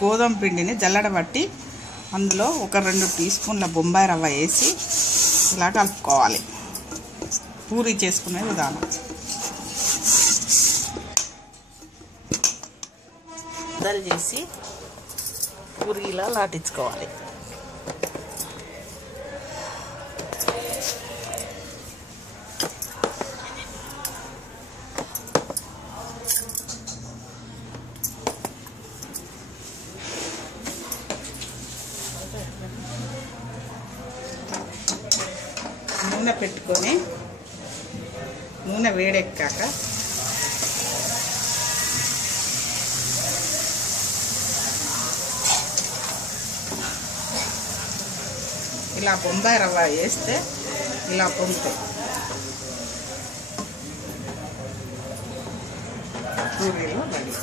గోధుమ పిండిని జల్లడబట్టి అందులో ఒక 2 టీ స్పూన్ల బొంబాయి రవ్వ వేసి ఇలా కలుపుకోవాలి. పూరి చేసుకునే విధానం. దరి చేసి పూరీలా లాటించుకోవాలి. నూనె పెట్టుకొని నూనె వేడెక్కాక ఇలా బొంబాయి రవ్వ వేస్తే ఇలా పొంగుతాయి. పూరీలో రెడీ.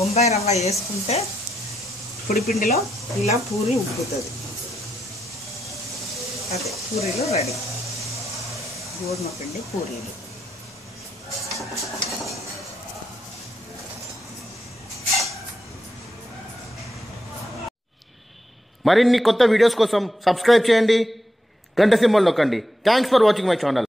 బొంబాయి రవ్వ వేసుకుంటే పొడిపిండిలో ఇలా పూరి ఉబ్బుతుంది. అదే పూరీలు రెడీ. గోధుమ పిండి పూరీలు. మరిన్ని కొత్త వీడియోస్ కోసం సబ్స్క్రైబ్ చేయండి, గంట సింబల్ నొక్కండి. Thanks for watching my channel.